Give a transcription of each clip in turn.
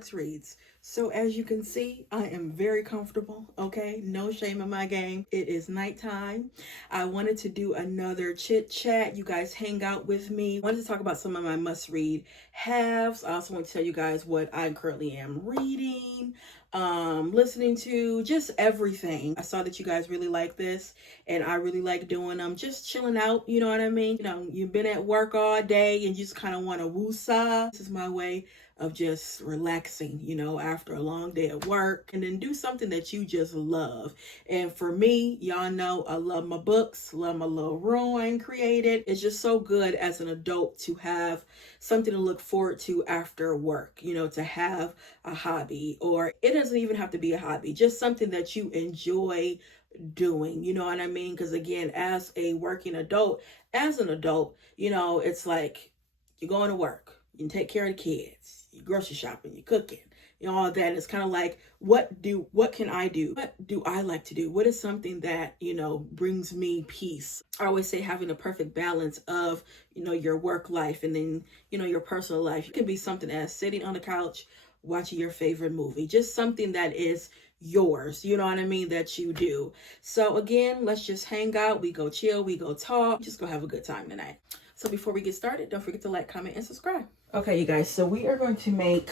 Alex Reads. So as you can see, I am very comfortable, okay? No shame in my game. It is nighttime. I wanted to do another chit chat. You guys hang out with me. I wanted to talk about some of my must read haves. I also want to tell you guys what I currently am reading, listening to, just everything. I saw that you guys really like this and I really like doing them, just chilling out, you know what I mean? You know, you've been at work all day and you just kind of want to woosah. This is my way of just relaxing, you know, after a long day of work, and then do something that you just love. And for me, y'all know I love my books, love my little room created. It's just so good as an adult to have something to look forward to after work, you know, to have a hobby, or it doesn't even have to be a hobby, just something that you enjoy doing, you know what I mean? Because again, as a working adult, you know, it's like you're going to work, you can take care of the kids, you grocery shopping, you cooking, you know, all that. And it's kind of like, what can I do? What do I like to do? What is something that, you know, brings me peace? I always say having a perfect balance of, you know, your work life and then, you know, your personal life. It can be something as sitting on the couch, watching your favorite movie, just something that is yours, you know what I mean, that you do. So again, let's just hang out, we go chill, we go talk, just go have a good time tonight. So before we get started, don't forget to like, comment, and subscribe. Okay, you guys, so we are going to make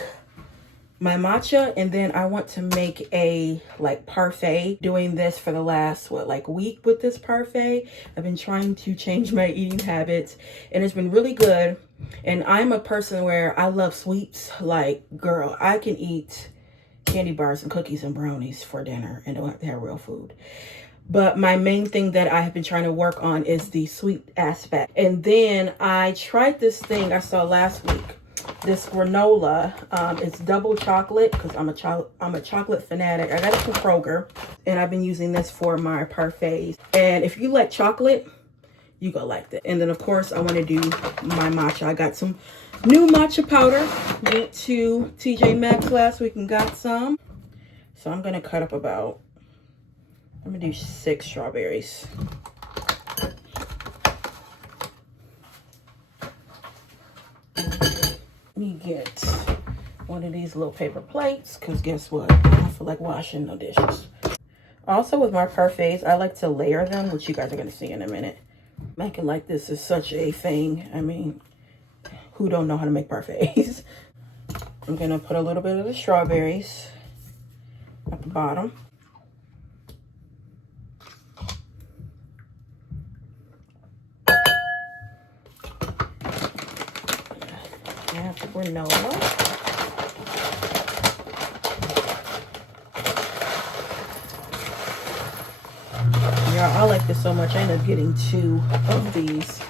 my matcha, and then I want to make a like parfait. Doing this for the last week with this parfait. I've been trying to change my eating habits and it's been really good. And I'm a person where I love sweets. Like, girl, I can eat candy bars and cookies and brownies for dinner and don't have to have real food. But my main thing that I have been trying to work on is the sweet aspect. And then I tried this thing I saw last week, this granola. It's double chocolate because I'm a chocolate fanatic. I got it from Kroger and I've been using this for my parfaits. And if you like chocolate, you go like that. And then of course I want to do my matcha. I got some new matcha powder. Went to TJ Maxx last week and got some. So I'm gonna cut up about, I'm gonna do 6 strawberries. Let me get one of these little paper plates, because guess what? I don't feel like washing no dishes. Also with my parfaits, I like to layer them, which you guys are gonna see in a minute. Making like this is such a thing. I mean, who don't know how to make parfaits? I'm gonna put a little bit of the strawberries at the bottom. Add the granola. Yeah, I like this so much. I ended up getting 2 of these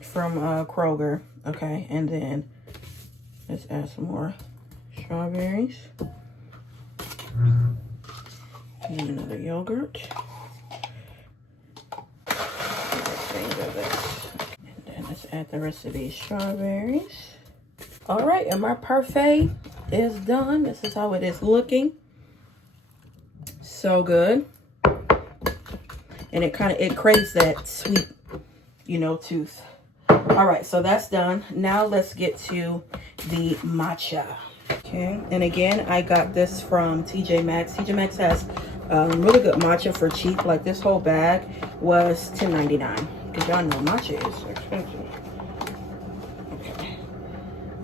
from Kroger. Okay, and then let's add some more strawberries. And another yogurt. And then let's add the rest of these strawberries. All right, and my parfait is done. This is how it is looking. So good. And it craves that sweet, you know, tooth. All right, so that's done. Now let's get to the matcha. Okay, and again, I got this from TJ Maxx. TJ Maxx has really good matcha for cheap. Like this whole bag was $10.99. Because y'all know matcha is expensive. Okay,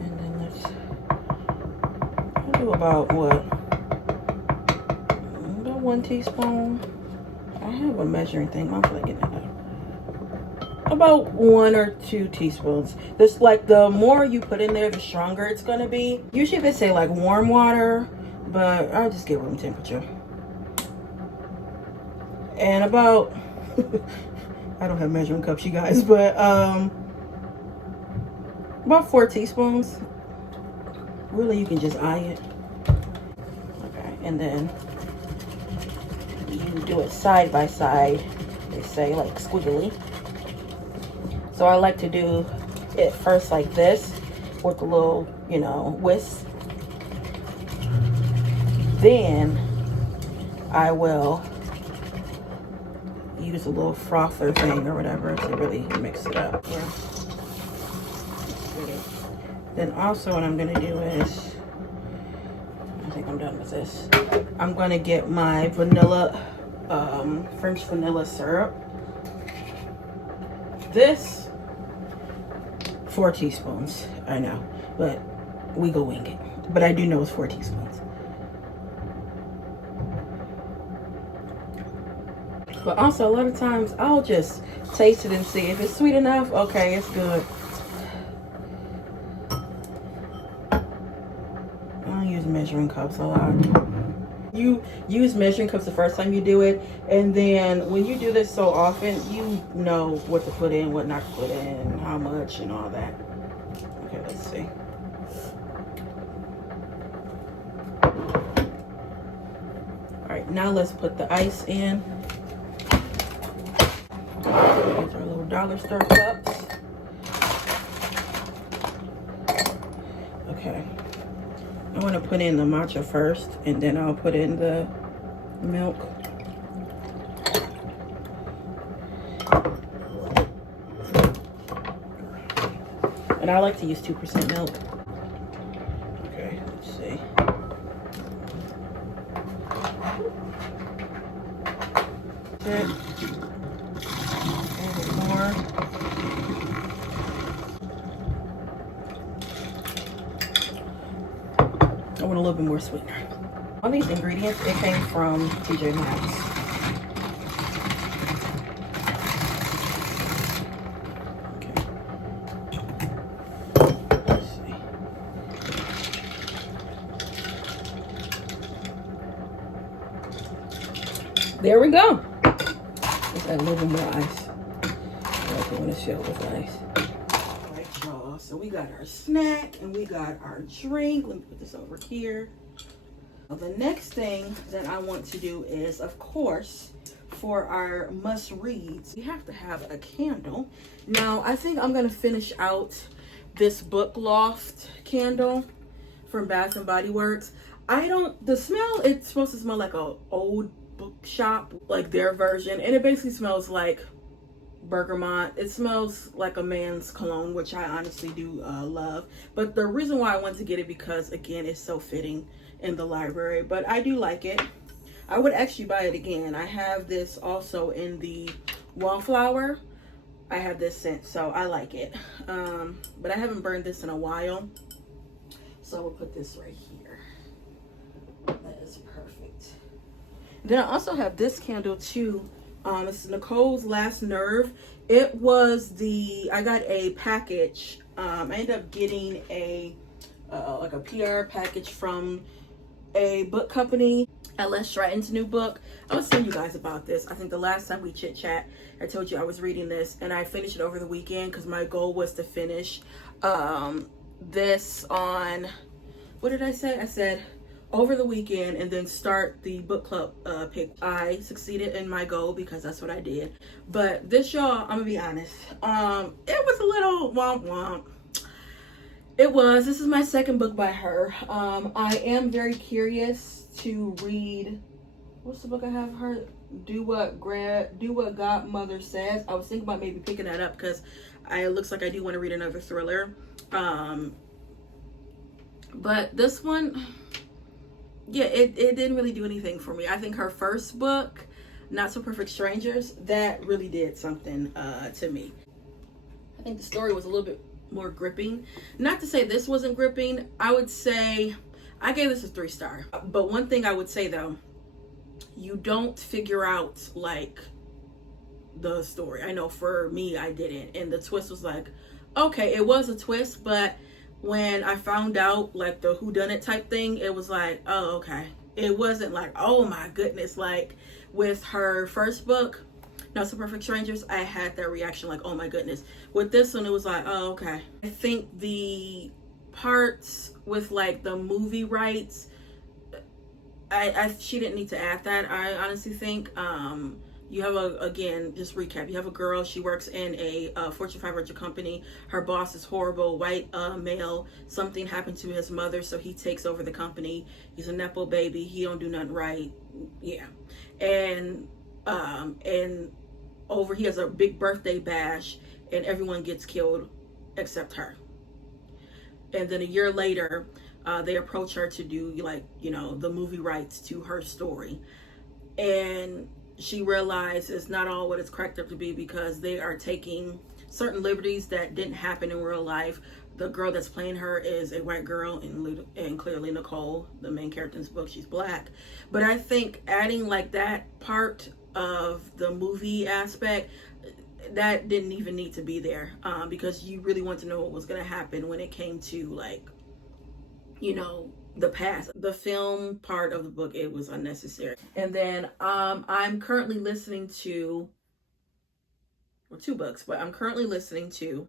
and then I'll do about what? About 1 teaspoon. I have a measuring thing. I'm gonna get it out. About 1 or 2 teaspoons. This, like, the more you put in there, the stronger it's gonna be. Usually they say like warm water, but I just get room temperature. And about I don't have measuring cups, you guys, but about 4 teaspoons. Really, you can just eye it. Okay, and then you do it side by side. They say, like, squiggly. So I like to do it first like this with a little, you know, whisk. Then I will use a little frother thing or whatever to really mix it up. Yeah. Then also what I'm gonna do is I think I'm done with this. I'm gonna get my vanilla, French vanilla syrup. This, 4 teaspoons, I know, but we go wing it. But I do know it's 4 teaspoons. But also a lot of times I'll just taste it and see if it's sweet enough. Okay, it's good. I don't use measuring cups a lot. You use measuring cups the first time you do it, and then when you do this so often, you know what to put in, what not to put in, how much, and all that. Okay, let's see. All right, now let's put the ice in. These are little dollar store cups. Okay. I want to put in the matcha first, and then I'll put in the milk. And I like to use 2% milk. Okay, let's see. That's it. A little bit more. I want a little bit more sweetener. All these ingredients, it came from TJ Maxx. Okay. Let's see. There we go. Let's add a little bit more ice. I like it when it's filled with ice. All right, y'all. So we got our snack and we got our drink. Let me put this over here. The next thing that I want to do is, of course, for our must reads, we have to have a candle. Now, I think I'm going to finish out this Book Loft candle from Bath and Body Works. The smell, it's supposed to smell like a old bookshop, like their version. And it basically smells like bergamot. It smells like a man's cologne, which I honestly do love. But the reason why I want to get it, because again, it's so fitting in the library. But I do like it. I would actually buy it again. I have this also in the Wallflower. I have this scent, so I like it. But I haven't burned this in a while, so we'll put this right here. That is perfect. Then I also have this candle too. This is Nicole's Last Nerve. It was I got a package. I ended up getting like a PR package from a book company, L.S. Stratton's new book. I was telling you guys about this. I think the last time we chit chat, I told you I was reading this, and I finished it over the weekend because my goal was to finish this on, what did I say? I said over the weekend and then start the book club pick. I succeeded in my goal because that's what I did. But this, y'all, I'm gonna be honest, it was a little womp womp. This is my second book by her. I am very curious to read, what's the book I have her? Do What Godmother Says. I was thinking about maybe picking that up because it looks like I do want to read another thriller. But this one, yeah, it didn't really do anything for me. I think her first book, Not So Perfect Strangers, that really did something to me. I think the story was a little bit more gripping. Not to say this wasn't gripping. I would say I gave this a 3-star. But one thing I would say though, you don't figure out like the story. I know for me, I didn't. And the twist was like, okay, it was a twist, but when I found out like the whodunit type thing, it was like, oh, okay. It wasn't like, oh my goodness. Like with her first book, Not So Perfect Strangers, I had that reaction like, oh my goodness. With this one, it was like, oh, okay. I think the parts with like the movie rights, she didn't need to add that. I honestly think you have again, just recap, you have a girl, she works in a Fortune 500 company. Her boss is horrible, white male. Something happened to his mother, so he takes over the company. He's a nepo baby. He don't do nothing right. Yeah. And he has a big birthday bash and everyone gets killed except her. And then a year later, They approach her to do, like, you know, the movie rights to her story. And she realized it's not all what it's cracked up to be, because they are taking certain liberties that didn't happen in real life. The girl that's playing her is a white girl, and clearly Nicole, the main character in this book, she's black. But I think adding like that part of the movie aspect, that didn't even need to be there, because you really want to know what was going to happen when it came to, like, you know, the past. The film part of the book, it was unnecessary. And then I'm currently listening to, well, two books, but I'm currently listening to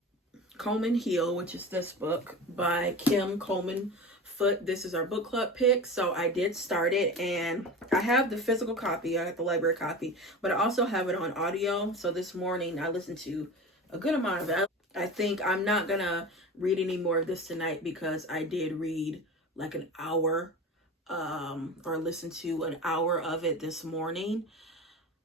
Coleman Hill, which is this book by Kim Coleman Foot. This is our book club pick, so I did start it, and I have the physical copy. I got the library copy, but I also have it on audio. So this morning I listened to a good amount of it. I think I'm not gonna read any more of this tonight, because I did read like an hour, or listen to an hour of it this morning.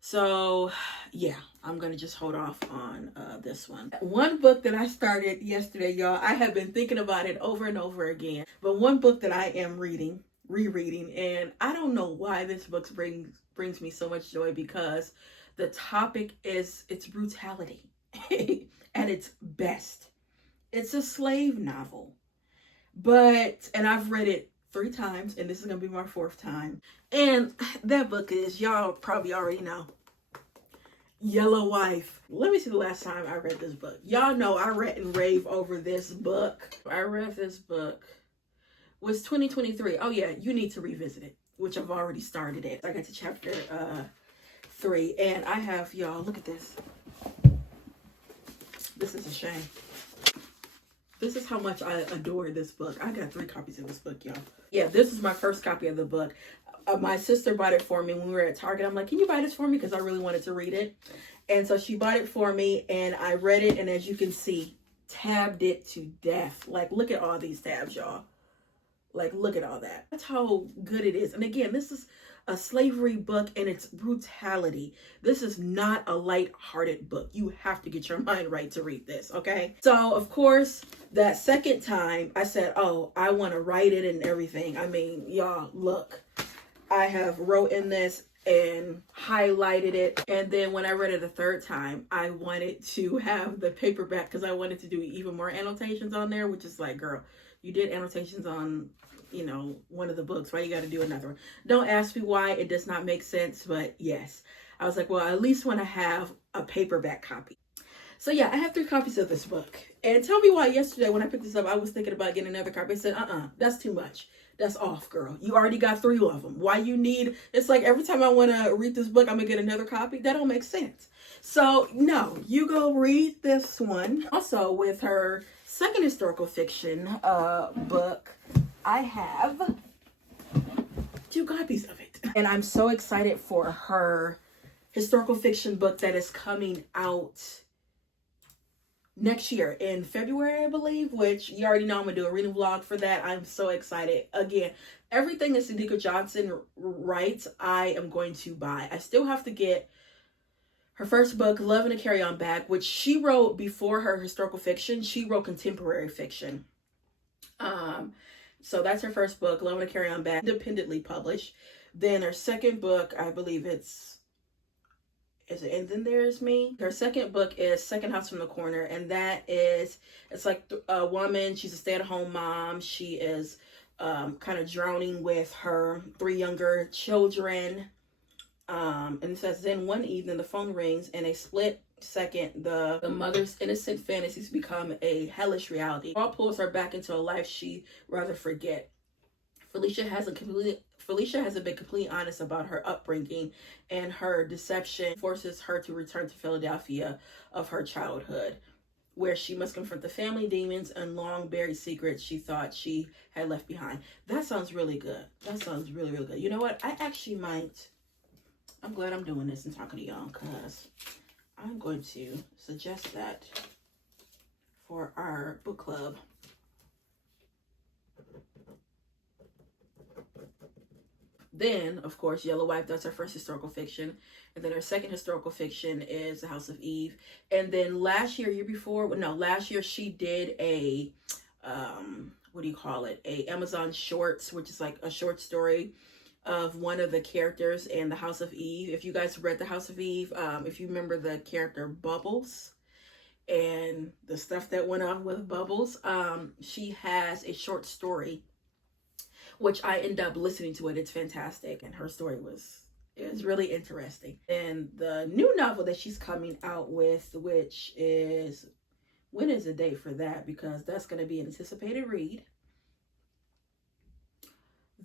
So yeah, I'm gonna just hold off on this one. One book that I started yesterday, y'all, I have been thinking about it over and over again, but one book that I am rereading, and I don't know why this book brings me so much joy, because the topic is, it's brutality at its best. It's a slave novel, and I've read it 3 times, and this is gonna be my 4th time. And that book is, y'all probably already know, Yellow Wife. Let me see the last time I read this book. Y'all know I read and rave over this book. I read this book was 2023. Oh yeah, you need to revisit it, which I've already started it. I got to chapter 3, and I have, y'all, look at this. This is a shame. This is how much I adore this book. I got 3 copies of this book, y'all. Yeah, this is my first copy of the book. My sister bought it for me when we were at Target. I'm like, can you buy this for me? Because I really wanted to read it. And so she bought it for me, and I read it. And as you can see, tabbed it to death. Like, look at all these tabs, y'all. Like, look at all that. That's how good it is. And again, this is a slavery book, and it's brutality. This is not a light-hearted book. You have to get your mind right to read this, okay? So, of course, that second time, I said, oh, I want to write it and everything. I mean, y'all, look. I have wrote in this and highlighted it. And then when I read it a 3rd time, I wanted to have the paperback, because I wanted to do even more annotations on there, which is like, girl, you did annotations on, you know, one of the books. Why you got to do another one? Don't ask me why. It does not make sense. But yes, I was like, well, I at least want to have a paperback copy. So yeah, I have 3 copies of this book. And tell me why yesterday when I picked this up, I was thinking about getting another copy. I said, that's too much. That's off, girl. You already got 3 of them. Why you need, it's like every time I want to read this book, I'm going to get another copy. That don't make sense. So no, you go read this one. Also, with her second historical fiction book, I have 2 copies of it. And I'm so excited for her historical fiction book that is coming out next year in February, I believe, which you already know I'm gonna do a reading vlog for that. I'm so excited. Again, everything that Sadika Johnson writes, I am going to buy. I still have to get her first book, Love in a Carry-On Bag, which she wrote before her historical fiction. She wrote contemporary fiction. So that's her first book, Love in a Carry-On Bag, independently published. Then her second book, I believe it's, is it And Then There's Me? Her second book is Second House from the Corner, and that is, it's like a woman, she's a stay-at-home mom. She is kind of drowning with her 3 younger children. And it says, then one evening the phone rings, and a split second, the mother's innocent fantasies become a hellish reality. All pulls her back into a life she rather forget. Felicia hasn't been completely honest about her upbringing, and her deception forces her to return to Philadelphia of her childhood, where she must confront the family demons and long buried secrets she thought she had left behind. That sounds really good. That sounds really, really good. You know what? I actually might, I'm glad I'm doing this and talking to y'all, because I'm going to suggest that for our book club. Then, of course, Yellow Wife, that's her first historical fiction. And then her second historical fiction is The House of Eve. And then last year she did a, what do you call it, a Amazon Shorts, which is like a short story of one of the characters in the House of Eve. If you guys read the House of Eve, if you remember the character Bubbles and the stuff that went on with Bubbles, she has a short story which I end up listening to it. It's fantastic, and her story was really interesting. And the new novel that she's coming out with, which is, when is the date for that? Because that's going to be an anticipated read.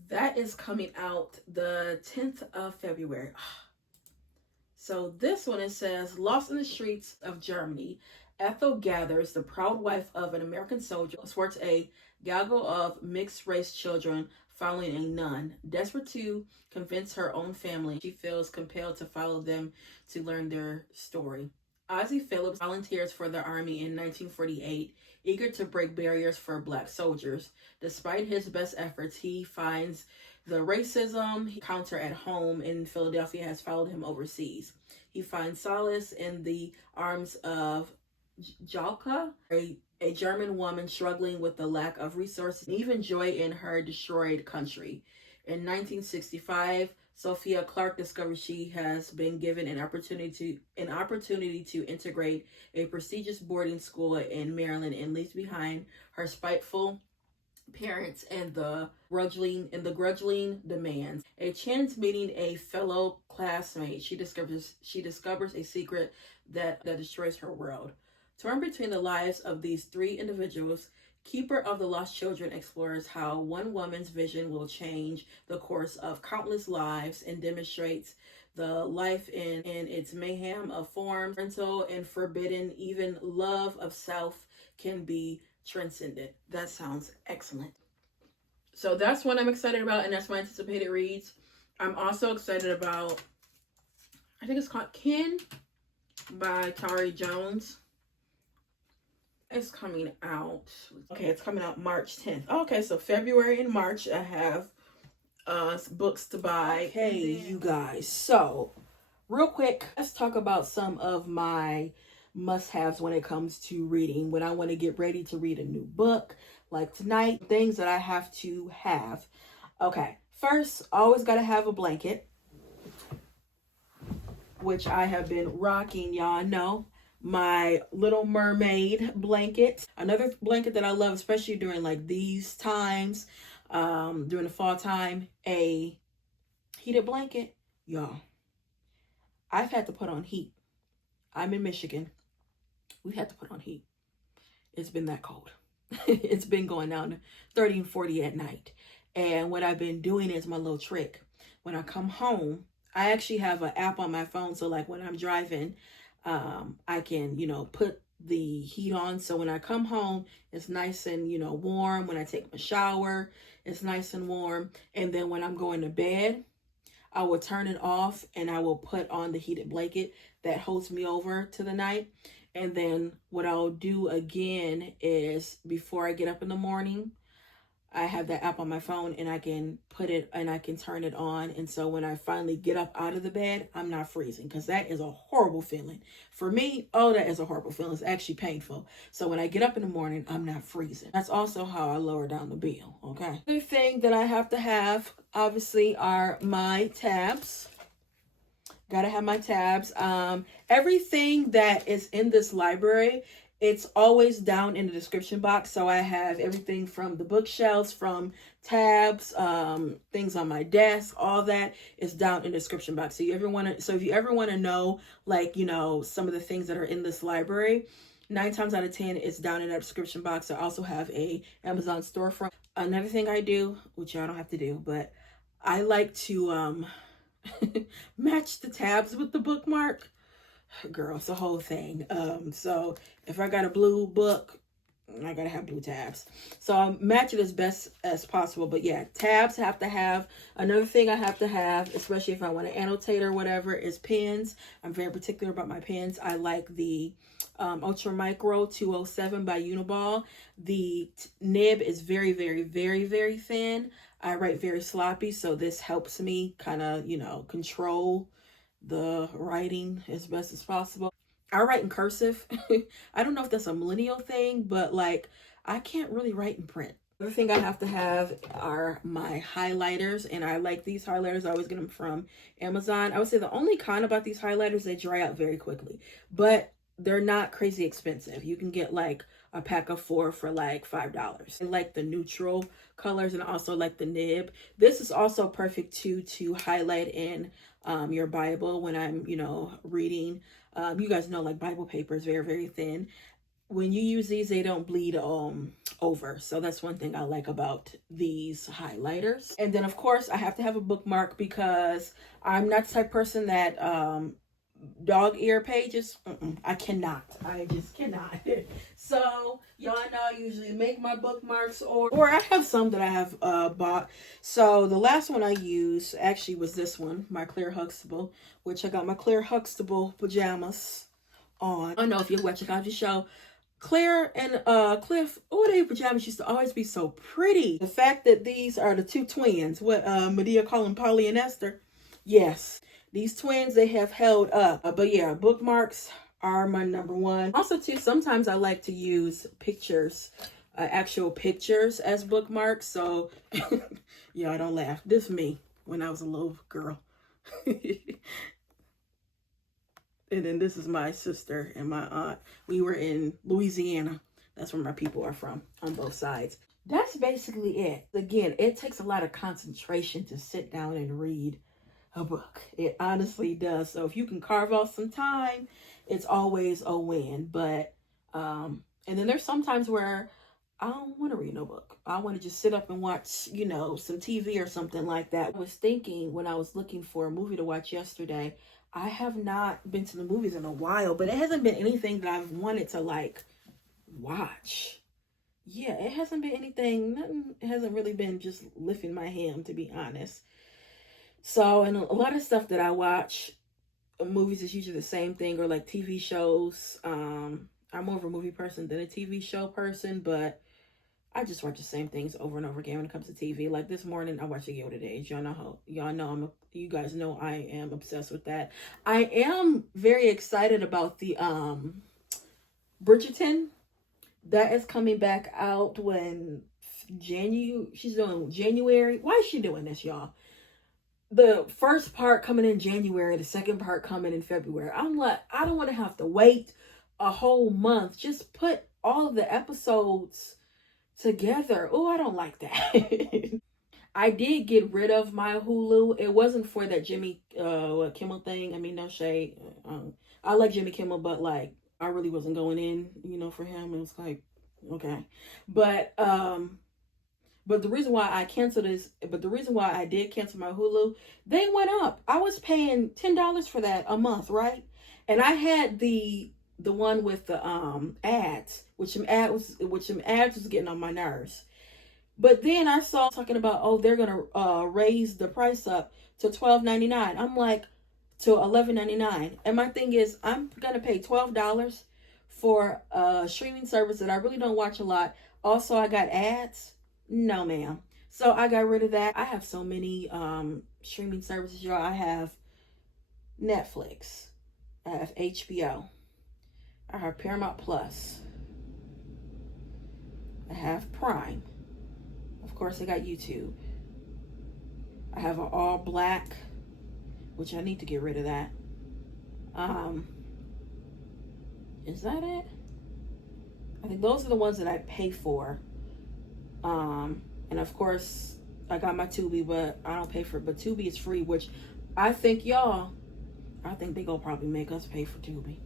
That is coming out the 10th of February. So this one, it says, lost in the streets of Germany, Ethel gathers, the proud wife of an American soldier, thwarts a gaggle of mixed-race children following a nun. Desperate to convince her own family, she feels compelled to follow them to learn their story. Ozzie Phillips volunteers for the army in 1948, eager to break barriers for Black soldiers. Despite his best efforts, he finds the racism he encountered at home in Philadelphia has followed him overseas. He finds solace in the arms of Jalka, a German woman struggling with the lack of resources, and even joy in her destroyed country. In 1965, Sophia Clark discovers she has been given an opportunity to integrate a prestigious boarding school in Maryland and leaves behind her spiteful parents and the grudging demands. A chance meeting a fellow classmate, she discovers a secret that destroys her world. Torn between the lives of these three individuals, Keeper of the Lost Children explores how one woman's vision will change the course of countless lives and demonstrates the life in its mayhem of form, parental and forbidden, even love of self can be transcended. That sounds excellent. So that's what I'm excited about, and that's my anticipated reads. I'm also excited about, I think it's called Kin by Tari Jones. It's coming out. Okay, it's coming out March 10th. Okay, so February and March I have books to buy. Hey, you guys. So, real quick, let's talk about some of my must-haves when it comes to reading. When I want to get ready to read a new book, like tonight, things that I have to have. Okay, first, always got to have a blanket, which I have been rocking, y'all know. My Little Mermaid blanket. Another blanket that I love, especially during like these times, during the fall time, a heated blanket. Y'all, I've had to put on heat. I'm in Michigan. We've had to put on heat. It's been that cold. It's been going down to 30 and 40 at night. And what I've been doing is my little trick. When I come home, I actually have an app on my phone. So like when I'm driving, I can, put the heat on. So when I come home, it's nice and, warm. When I take my shower, it's nice and warm. And then when I'm going to bed, I will turn it off and I will put on the heated blanket that holds me over to the night. And then what I'll do again is before I get up in the morning, I have that app on my phone and I can put it and I can turn it on. And so when I finally get up out of the bed, I'm not freezing, because that is a horrible feeling. For me, that is a horrible feeling. It's actually painful. So when I get up in the morning, I'm not freezing. That's also how I lower down the bill, okay? The thing that I have to have, obviously, are my tabs. Gotta have my tabs. Everything that is in this library, it's always down in the description box. So I have everything from the bookshelves, from tabs, things on my desk, all that is down in the description box. So if you ever want to know, like, some of the things that are in this library, 9 times out of 10, it's down in that description box. I also have a Amazon storefront. Another thing I do, which y'all don't have to do, but I like to match the tabs with the bookmark. Girl, it's a whole thing. So if I got a blue book, I gotta have blue tabs. So I'll match it as best as possible. But yeah, tabs have to have. Another thing I have to have, especially if I want to annotate or whatever, is pens. I'm very particular about my pens. I like the Ultra Micro 207 by Uniball. The nib is very, very, very, very thin. I write very sloppy, so this helps me kind of, control the writing as best as possible. I write in cursive. I don't know if that's a millennial thing, but like I can't really write in print. Another thing I have to have are my highlighters, and I like these highlighters. I always get them from Amazon. I would say the only con about these highlighters, they dry out very quickly, but they're not crazy expensive. You can get like a pack of 4 for like $5. I like the neutral colors and also like the nib. This is also perfect too to highlight in your Bible when I'm, reading. You guys know like Bible paper is very, very thin. When you use these, they don't bleed over. So that's one thing I like about these highlighters. And then of course I have to have a bookmark because I'm not the type of person that dog ear pages. I just cannot. So y'all know I usually make my bookmarks, or I have some that I have bought. So the last one I used actually was this one, my clear Huxtable, which I got my clear Huxtable pajamas on. I know if you watch the show, Claire and Cliff, their pajamas used to always be so pretty. The fact that these are the two twins, what Medea call them, Polly and Esther. Yes, these twins, they have held up. But yeah, bookmarks are my number one. Also too, sometimes I like to use pictures, actual pictures as bookmarks. So yeah, I don't laugh. This is me when I was a little girl. And then this is my sister and my aunt. We were in Louisiana. That's where my people are from on both sides. That's basically it. Again, it takes a lot of concentration to sit down and read a book. It honestly does. So if you can carve out some time, it's always a win. But, and then there's some times where I don't want to read no book. I want to just sit up and watch, some TV or something like that. I was thinking when I was looking for a movie to watch yesterday, I have not been to the movies in a while, but it hasn't been anything that I've wanted to like watch. Yeah, it hasn't been anything. Nothing hasn't really been just lifting my hand, to be honest. So, and a lot of stuff that I watch, movies is usually the same thing, or like TV shows. I'm more of a movie person than a TV show person, but I just watch the same things over and over again when it comes to TV. Like this morning, I watched The Gilded Age. You guys know I am obsessed with that. I am very excited about the Bridgerton that is coming back out when she's doing January. Why is she doing this, y'all? The first part coming in January, the second part coming in February. I'm like, I don't want to have to wait a whole month. Just put all of the episodes together. Oh, I don't like that. I did get rid of my Hulu. It wasn't for that Jimmy Kimmel thing. I mean, no shade. I like Jimmy Kimmel, but like I really wasn't going in, for him. It was like, okay. But the reason why I did cancel my Hulu, they went up. I was paying $10 for that a month, right? And I had the one with the ads, which some ads was getting on my nerves. But then I saw talking about, they're gonna raise the price up to $12.99. I'm like, to $11.99. And my thing is, I'm gonna pay $12 for a streaming service that I really don't watch a lot. Also, I got ads. No, ma'am. So I got rid of that. I have so many streaming services, y'all. I have Netflix. I have HBO. I have Paramount Plus. I have Prime. Of course, I got YouTube. I have an all black, which I need to get rid of that. Is that it? I think those are the ones that I pay for. And of course, I got my Tubi, but I don't pay for it. But Tubi is free, which I think they gonna probably make us pay for Tubi.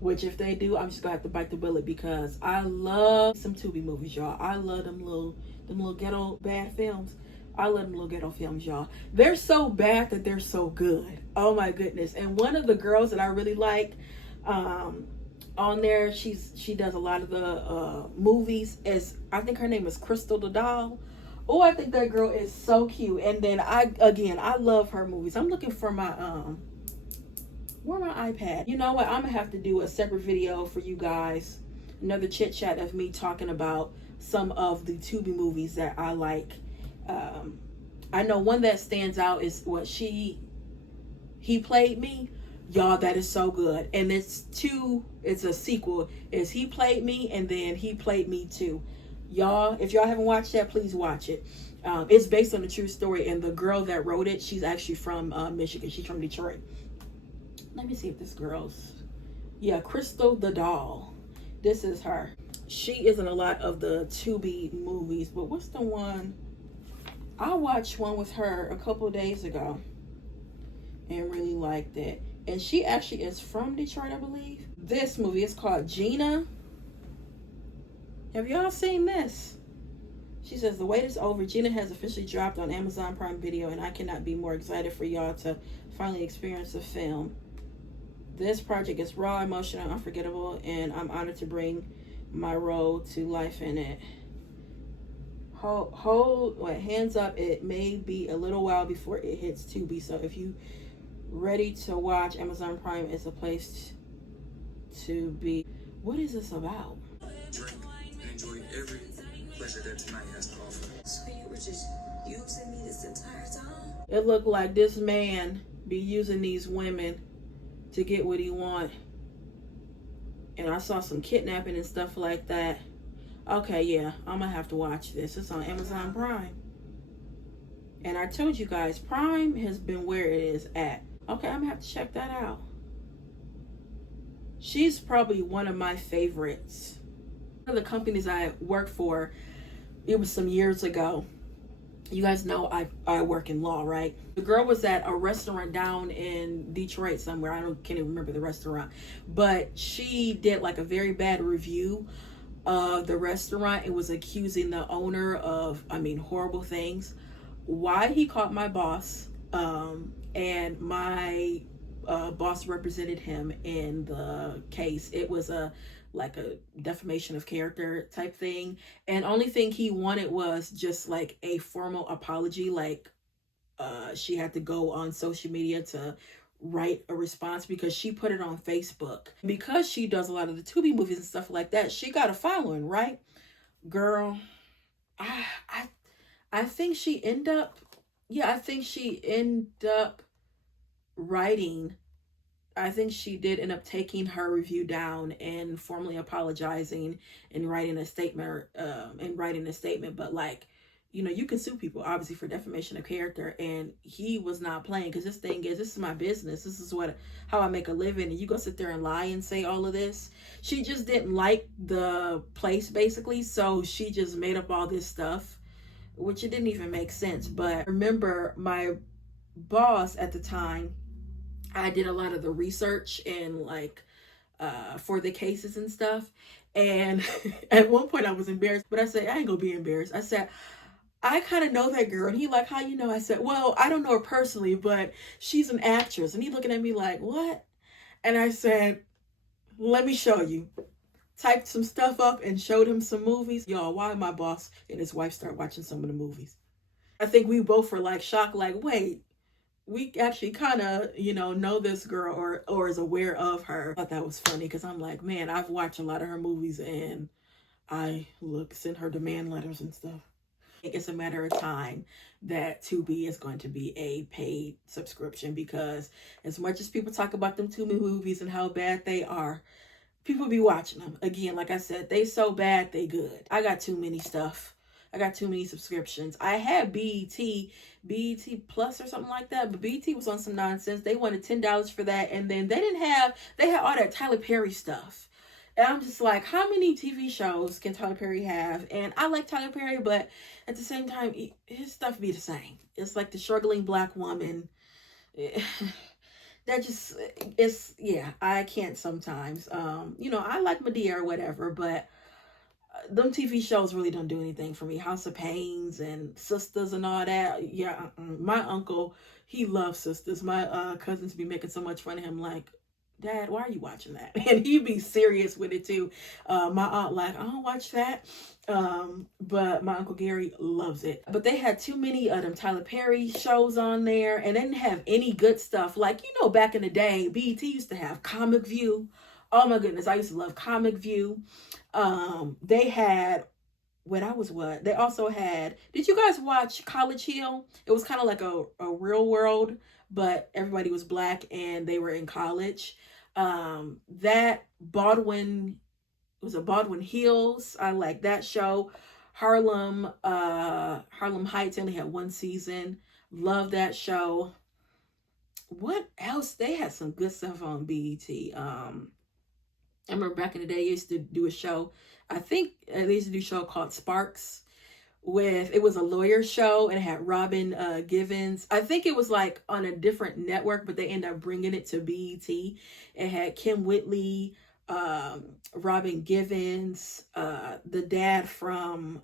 Which if they do, I'm just gonna have to bite the bullet because I love some Tubi movies, y'all. I love them little ghetto bad films. I love them little ghetto films, y'all. They're so bad that they're so good. Oh my goodness. And one of the girls that I really like on there, she does a lot of the movies, I think her name is Crystal the Doll. Oh, I think that girl is so cute. And then I love her movies. I'm looking for my where my iPad. You know what? I'm gonna have to do a separate video for you guys. Another chit chat of me talking about some of the Tubi movies that I like. I know one that stands out is what He Played Me. Y'all, that is so good. And it's a sequel. It's He Played Me and then He Played Me Too. Y'all, if y'all haven't watched that, please watch it. It's based on a true story, and the girl that wrote it, she's actually from Michigan. She's from Detroit. Let me see if this girl's... Yeah, Crystal the Doll. This is her. She is in a lot of the Tubi movies, but what's the one? I watched one with her a couple days ago and really liked it. And she actually is from Detroit, I believe. This movie is called Gina. Have y'all seen this? She says, the wait is over. Gina has officially dropped on Amazon Prime Video, and I cannot be more excited for y'all to finally experience the film. This project is raw, emotional, unforgettable, and I'm honored to bring my role to life in it. Hands up, it may be a little while before it hits Tubi, so if you ready to watch, Amazon Prime is a place to be. What is this about? Drink and enjoy every pleasure that tonight has to offer. So you were just using me this entire time? It looked like this man be using these women to get what he want. And I saw some kidnapping and stuff like that. Okay, yeah, I'm gonna have to watch this. It's on Amazon Prime. And I told you guys, Prime has been where it is at. Okay, I'm gonna have to check that out. She's probably one of my favorites. One of the companies I worked for, it was some years ago. You guys know I work in law, right? The girl was at a restaurant down in Detroit somewhere. Can't even remember the restaurant. But she did like a very bad review of the restaurant. It was accusing the owner of, horrible things. Why he caught my boss, and my boss represented him in the case. It was like a defamation of character type thing, and only thing he wanted was just like a formal apology. Like she had to go on social media to write a response because she put it on Facebook. Because she does a lot of the Tubi movies and stuff like that, she got a following, right? Girl, I think she ended up writing. I think she did end up taking her review down and formally apologizing and writing a statement. But like, you can sue people obviously for defamation of character, and he was not playing, because this is my business. This is how I make a living, and you go sit there and lie and say all of this. She just didn't like the place basically, so she just made up all this stuff, which it didn't even make sense. But remember, my boss at the time, I did a lot of the research and like for the cases and stuff. And at one point I was embarrassed, but I said, I ain't gonna be embarrassed. I said, I kind of know that girl. And he like, how you know? I said, well, I don't know her personally, but she's an actress. And he looking at me like, what? And I said, let me show you. Typed some stuff up and showed him some movies. Y'all, why my boss and his wife start watching some of the movies? I think we both were like shocked, like, wait, we actually kind of, know this girl or is aware of her. I thought that was funny, because I'm like, man, I've watched a lot of her movies, and I send her demand letters and stuff. It's a matter of time that Tubi is going to be a paid subscription, because as much as people talk about them Tubi movies and how bad they are, people be watching them. Again, like I said, they so bad, they good. I got too many stuff. I got too many subscriptions. I had BET Plus or something like that, but BET was on some nonsense. They wanted $10 for that, and then they had all that Tyler Perry stuff. And I'm just like, how many TV shows can Tyler Perry have? And I like Tyler Perry, but at the same time, his stuff be the same. It's like the struggling black woman. I can't sometimes. I like Medea or whatever, but them TV shows really don't do anything for me. House of Pains and Sisters and all that. Yeah, my uncle, he loves Sisters. My cousins be making so much fun of him, like, Dad, why are you watching that? And he'd be serious with it too. My aunt like, I don't watch that. But my Uncle Gary loves it. But they had too many of them Tyler Perry shows on there, and they didn't have any good stuff. Like, back in the day, BET used to have Comic View. Oh my goodness, I used to love Comic View. They had they also had, did you guys watch College Hill? It was kind of like a Real World, but everybody was black and they were in college. That Baldwin Hills, I like that show. Harlem Heights only had one season. Love that show. What else? They had some good stuff on BET. I remember back in the day, they used to do a show. I think they used to do a show called Sparks. It was a lawyer show, and it had Robin Givens. I think it was like on a different network, but they ended up bringing it to BET. It had Kim Whitley, Robin Givens, the dad from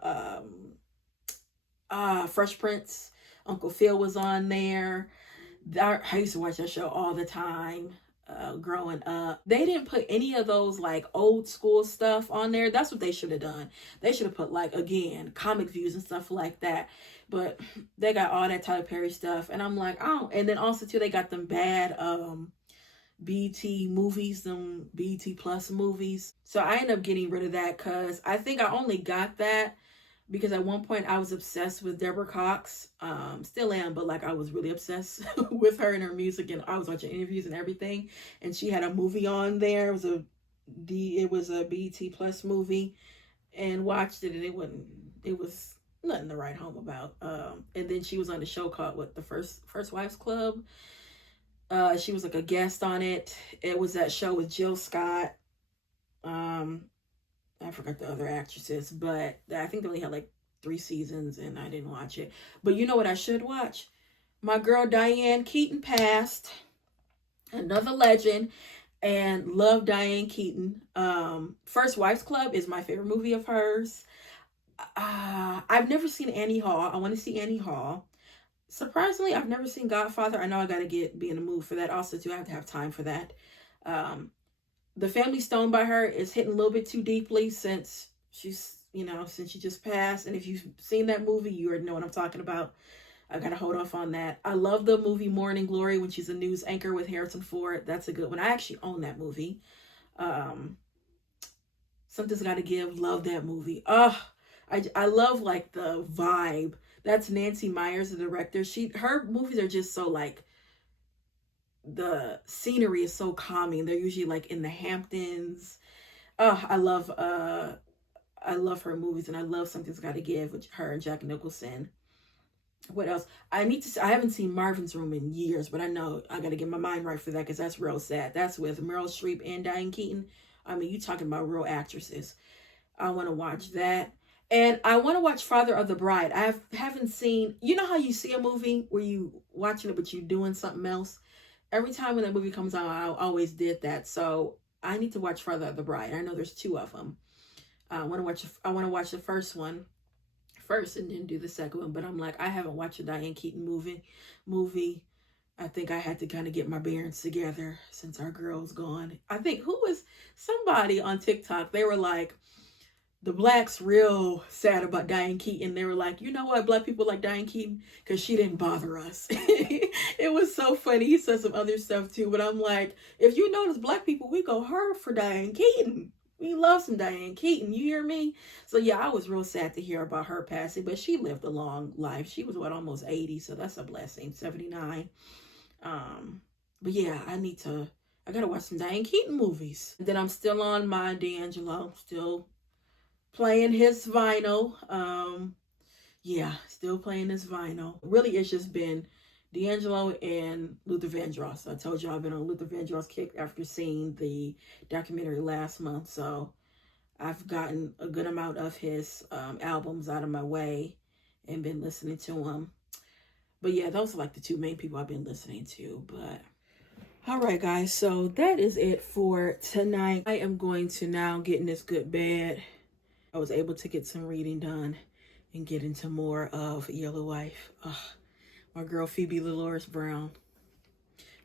Fresh Prince, Uncle Phil was on there. I used to watch that show all the time growing up. They didn't put any of those like old school stuff on there. That's what they should have done. They should have put like, again, comic views and stuff like that. But they got all that Tyler Perry stuff. And I'm like, oh. And then also too, they got them bad BT movies, them BT Plus movies. So I ended up getting rid of that because I think I only got that because at one point I was obsessed with Deborah Cox. Still am, but like I was really obsessed with her and her music, and I was watching interviews and everything. And she had a movie on there. It was a BT Plus movie, and watched it, and it was nothing to write home about. And then she was on the show called the First Wives Club. She was like a guest on it. It was that show with Jill Scott. I forgot the other actresses, but I think they only had like 3 seasons and I didn't watch it. But you know what I should watch? My girl Diane Keaton passed. Another legend. And love Diane Keaton. First Wives Club is my favorite movie of hers. I've never seen Annie Hall. I want to see Annie Hall. Surprisingly, I've never seen Godfather. I know I got to be in the mood for that. Also, too, I have to have time for that. The Family Stone by her is hitting a little bit too deeply since since she just passed. And if you've seen that movie, you already know what I'm talking about. I got to hold off on that. I love the movie Morning Glory when she's a news anchor with Harrison Ford. That's a good one. I actually own that movie. Something's Gotta Give. Love that movie. I love like the vibe. That's Nancy Meyers, the director. Her movies are just so like, the scenery is so calming. They're usually like in the Hamptons. I love her movies, and I love Something's Gotta Give with her and Jack Nicholson. What else? I haven't seen Marvin's Room in years, but I know I gotta get my mind right for that because that's real sad. That's with Meryl Streep and Diane Keaton. I mean, you talking about real actresses. I want to watch that. And I want to watch Father of the Bride. I haven't seen, you know how you see a movie where you watching it, but you're doing something else? Every time when that movie comes out, I always did that. So I need to watch Father of the Bride. I know there's 2 of them. I want to watch the first one first and then do the second one. But I'm like, I haven't watched a Diane Keaton movie. I think I had to kind of get my bearings together since our girl's gone. I think somebody on TikTok, they were like, the blacks real sad about Diane Keaton. They were like, you know what, black people like Diane Keaton because she didn't bother us. It was so funny. He said some other stuff too, but I'm like, if you notice, black people, we go hard for Diane Keaton. We love some Diane Keaton. You hear me? So yeah, I was real sad to hear about her passing, but she lived a long life. She was almost 80, so that's a blessing. 79. But yeah, I gotta watch some Diane Keaton movies. And then I'm still on my D'Angelo, still playing his vinyl. Still playing his vinyl. Really, it's just been D'Angelo and Luther Vandross. I told you I've been on Luther Vandross kick after seeing the documentary last month. So I've gotten a good amount of his albums out of my way and been listening to them. But yeah, those are like the 2 main people I've been listening to. But all right, guys. So that is it for tonight. I am going to now get in this good bed. I was able to get some reading done and get into more of Yellow Wife. My girl Phoebe Dolores Brown.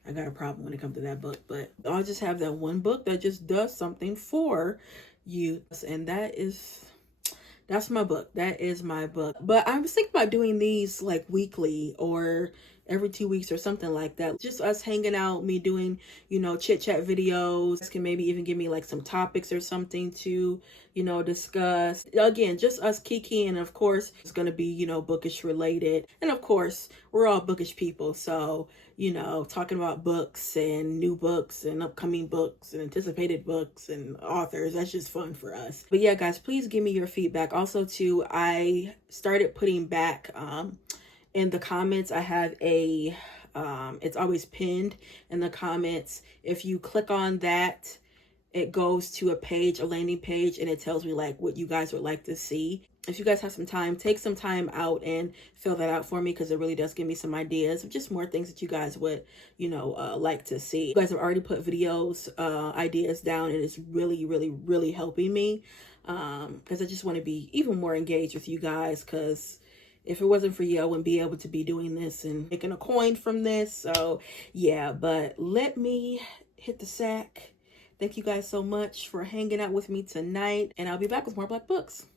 I got a problem when it comes to that book, but I'll just have that one book that just does something for you. And that's my book. That is my book. But I was thinking about doing these like weekly or every 2 weeks or something like that. Just us hanging out, me doing, you know, chit chat videos. This can maybe even give me like some topics or something to, you know, discuss. Again, just us kikiing. And of course, it's going to be, you know, bookish related. And of course, we're all bookish people. So, you know, talking about books and new books and upcoming books and anticipated books and authors. That's just fun for us. But yeah, guys, please give me your feedback. Also, too, I started putting back in the comments. I have a it's always pinned in the comments. If you click on that, it goes to a page, a landing page, and it tells me like what you guys would like to see. If you guys have some time, take some time out and fill that out for me, because it really does give me some ideas of just more things that you guys would, you know, like to see. You guys have already put videos, ideas down, and it's really, really, really helping me, because I just want to be even more engaged with you guys, because if it wasn't for you, I wouldn't be able to be doing this and making a coin from this. So yeah, but let me hit the sack. Thank you guys so much for hanging out with me tonight, and I'll be back with more Black books.